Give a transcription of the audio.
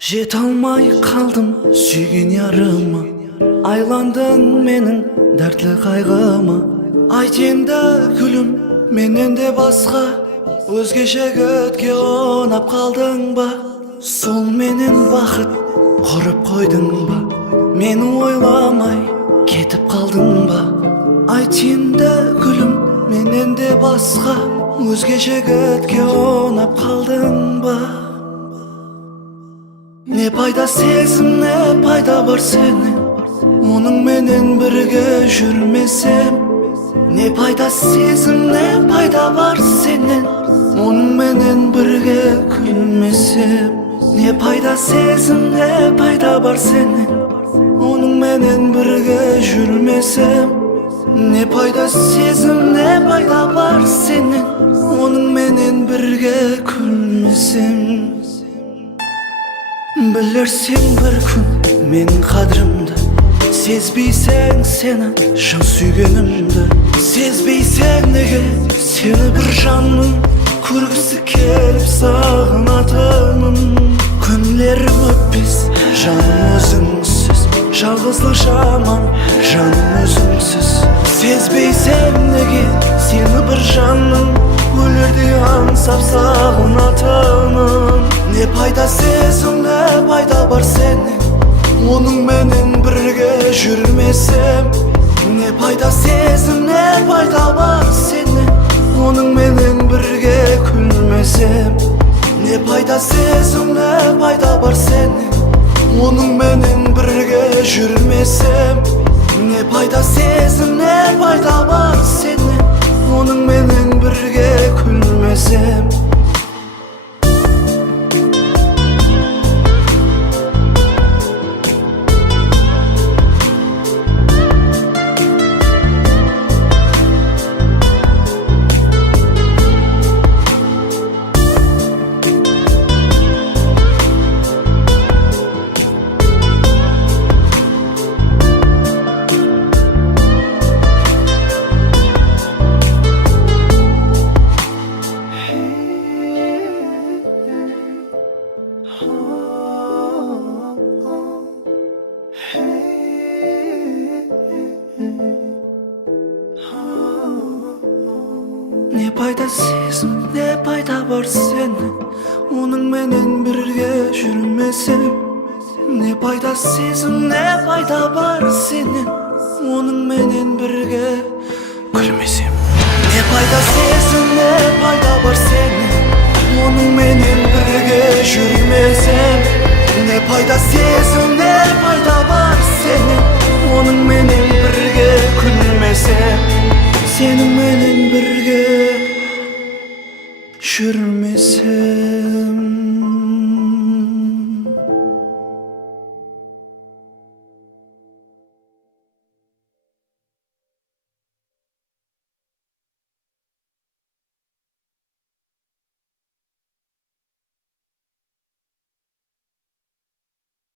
Жете алмай қалдым сүйген ярыма, айландың менің дәртлі қайғыма. Айт енді күлім, менен де басқа өзге жігітке ұнап қалдың ба? Сол менен бақыт құрып қойдың ба? Мені ойламай кетіп қалдың ба? Айт енді күлім, менен де басқа өзге жігітке ұнап қалдың ба? Не пайда сезім, не пайда бар сенің, оның менен бірге жүрмесем? Не пайда сезім, не пайда бар сенің, оның менен бірге күлмесем? Не пайда сезім, не пайда бар сенің, оның менен бірге жүрмесем? Не пайда сезім, не пайда бар сенің, оның менен бірге күлмесем? Білерсең бір күн менің қадірімді, сезбейсең сені шын сүйгенімді. Сезбейсең неге сені бір жанның көргісі келіп сағынатынмын? Күнлерім өтпес жаным өзіңсіз, жалғыздық жаман жаным өзіңсіз. Сезбейсең неге сені бір жанның өлердей аңсап сағынатынмын? Не пайда сезім, не пайда бар сенің, оның менен бірге жүрмесем? Не пайда сезім, не пайда бар сенің, оның менен бірге күлмесем? Не пайда сезім, не пайда бар сенің, оның менен бірге жүрмесем? Не пайда сезім, не пайда бар сенің, оның менен бірге күлмесем? Не пайда сезім, не пайда бар сенің, оның менен бірге жүрмесем? Не пайда сезім, не пайда бар сенің, оның менен бірге күлмесем? Не пайда сезім, не пайда бар сенің, оның менен бірге жүрмесем? Не пайда сезім, не пайда бар сенің, оның менен бірге күлмесем? Сенің менен бірге жүрмесем?